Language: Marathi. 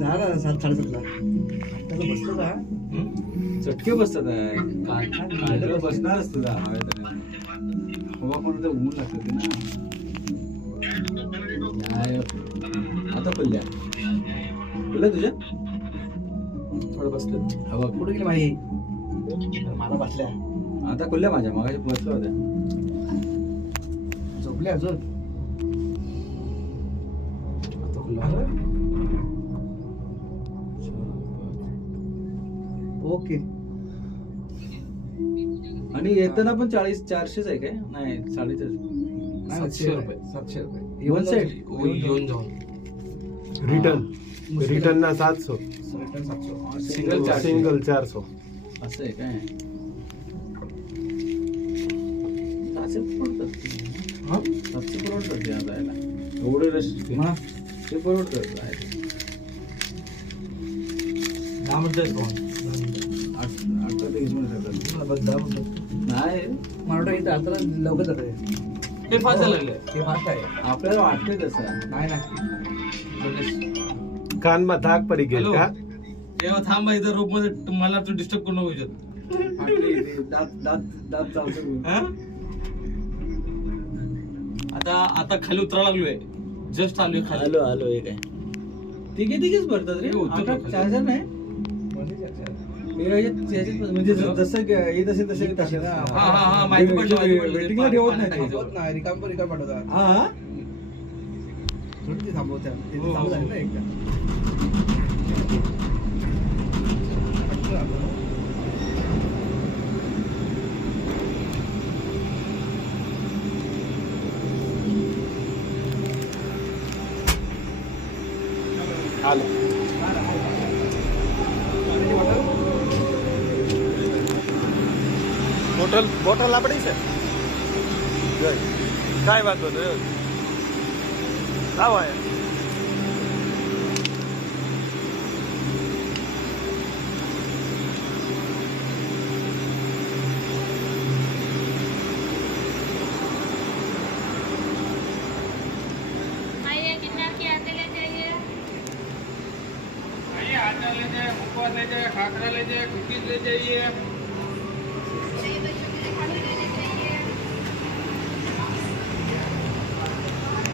झाला 7:30ला त्याला बसलं का चटके बसतात काढलं बसणारच तुझा हवा कोण तर ऊन लागतं ते ना. आता खुलल्या तुझ्या थोडं बसलं. हवा कुठे गेली माझी मला बसल्या आता खुलल्या माझ्या मागाशी बसल्या होत्या. झोपल्या अजून आता खुलला. ओके. आणि येताना पण 400 आहे काय? नाही 750. 700 रुपये. 700 रुपये वन साइड येऊन जाऊन रिटर्न ना 700 सिंगल 400 असं आहे काय? असे परवडतात ते जायला एवढे रश ते परवडतात जायला. 10 मिनिटं 8 ते 20 मिनिट नाही मला वाटतं इथं आता लवकर जातं ते फास्ट झालेलं आहे. ते फास्ट आहे. आपल्याला वाटतंय तसं. नाही ना कान में धाक पड़ी गेल हॅलो. का तेव्हा थांबा इथं रूम मध्ये मला तू डिस्टर्ब करू नको याच्यात. दात चालतो. हा? आता खाली उतरा लागलोय. जस्ट आलोय खाली. आलो हे काय तिघेच भरतात रे. उतरतो खाली. चार्जर नाही म्हणजे जसं येत असेल तसे तसे ना. हा, माहिती पडलं, माहिती पडलं. वेटिंगला ठेवत नाही ते. थांबवत नाही रिकाम पाठवतात. हा थोडी ती थांबवतात ते हो, चालू हो. झालं ना एकदा. आलो બોટલ આપણી છે કાંઈ વાંધો નહીં આવો અહીંયા आइए किन्नर के आते ले जाइए। आइए आटा ले जाए, मुखवास ले जाए, खाखरा ले जाए, कुकीज ले जाइए.